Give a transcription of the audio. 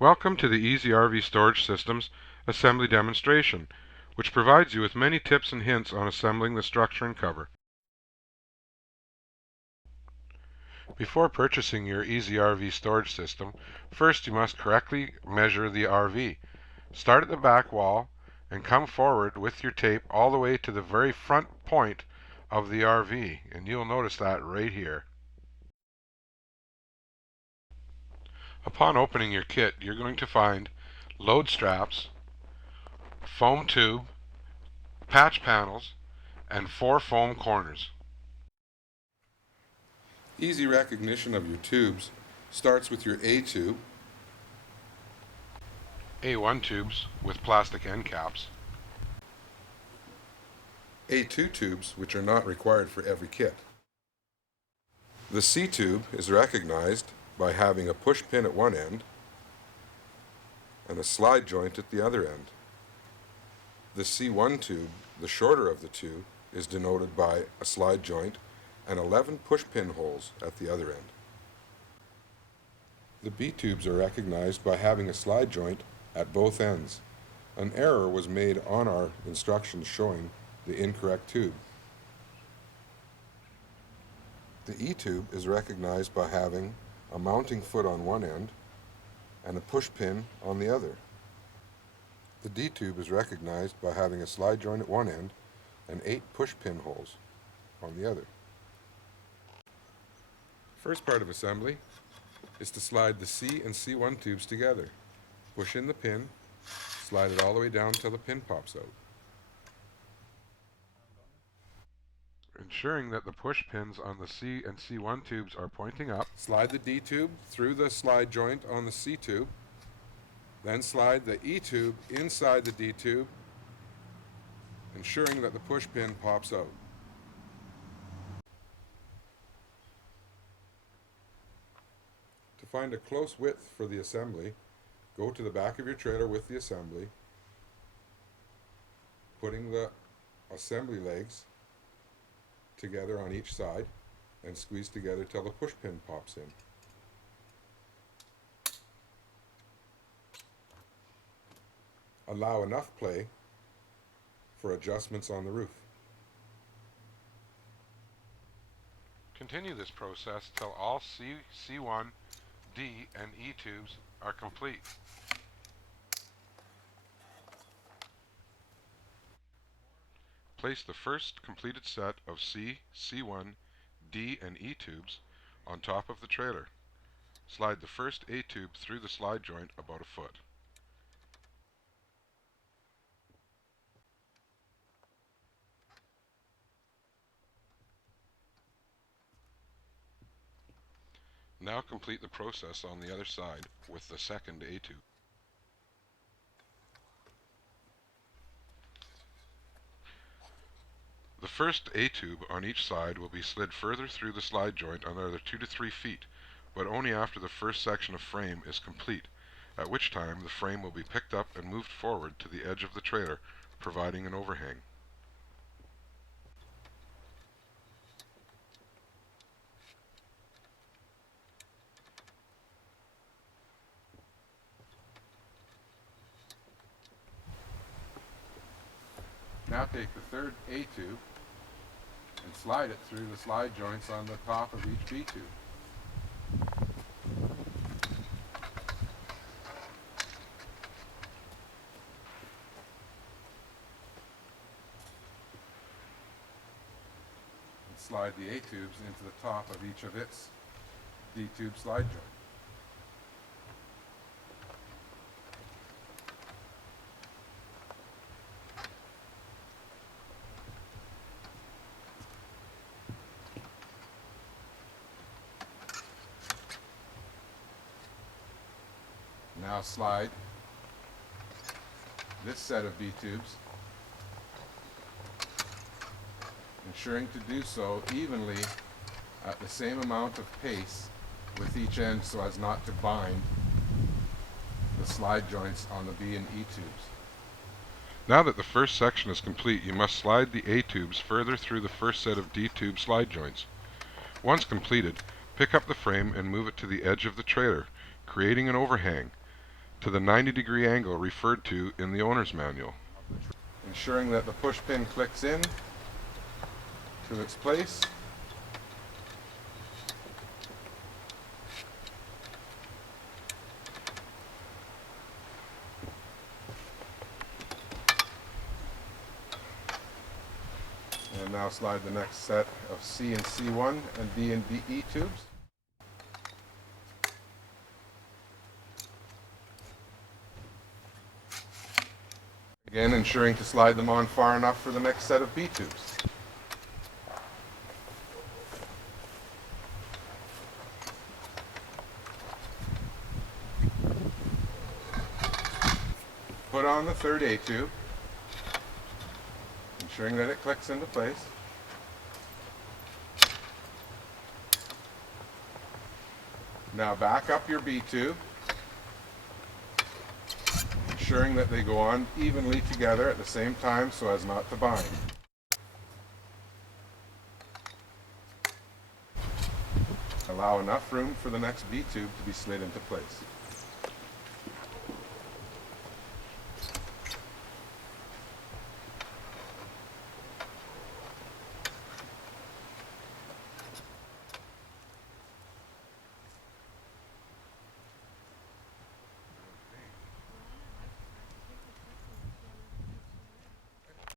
Welcome to the EZRV Storage Systems assembly demonstration, which provides you with many tips and hints on assembling the structure and cover. Before purchasing your EZRV storage system, first you must correctly measure the RV. Start at the back wall and come forward with your tape all the way to the very front point of the RV, and you'll notice that right here. Upon opening your kit, you're going to find load straps, foam tube, patch panels, and 4 foam corners. Easy recognition of your tubes starts with your A tube, A1 tubes with plastic end caps, A2 tubes, which are not required for every kit. The C tube is recognized by having a push pin at one end and a slide joint at the other end. The C1 tube, the shorter of the two, is denoted by a slide joint and 11 push pin holes at the other end. The B tubes are recognized by having a slide joint at both ends. An error was made on our instructions showing the incorrect tube. The E tube is recognized by having a mounting foot on one end and a push pin on the other. The D tube is recognized by having a slide joint at one end and 8 push pin holes on the other. First part of assembly is to slide the C and C1 tubes together. Push in the pin, slide it all the way down until the pin pops out. ensuring that the push pins on the C and C1 tubes are pointing up. Slide the D tube through the slide joint on the C tube, then slide the E tube inside the D tube, ensuring that the push pin pops out. To find a close width for the assembly, go to the back of your trailer with the assembly, putting the assembly legs together on each side and squeeze together till the push pin pops in. Allow enough play for adjustments on the roof. Continue this process till all C, C1, D, and E tubes are complete. Place the first completed set of C, C1, D, and E tubes on top of the trailer. Slide the first A tube through the slide joint about a foot. Now complete the process on the other side with the second A tube. The first A tube on each side will be slid further through the slide joint another 2 to 3 feet, but only after the first section of frame is complete, at which time the frame will be picked up and moved forward to the edge of the trailer, providing an overhang. Now take the third A tube and slide it through the slide joints on the top of each B tube. And slide the A tubes into the top of each of its D tube slide joints. Now slide this set of B tubes, ensuring to do so evenly at the same amount of pace with each end so as not to bind the slide joints on the B and E tubes. Now that the first section is complete, you must slide the A tubes further through the first set of D tube slide joints. Once completed, pick up the frame and move it to the edge of the trailer, creating an overhang. to the 90-degree angle referred to in the owner's manual. Ensuring that the push pin clicks in to its place. And now slide the next set of C and C1 and D and DE tubes. Again, ensuring to slide them on far enough for the next set of B tubes. Put on the third A tube, ensuring that it clicks into place. Now back up your B tube, ensuring that they go on evenly together at the same time so as not to bind. Allow enough room for the next B tube to be slid into place.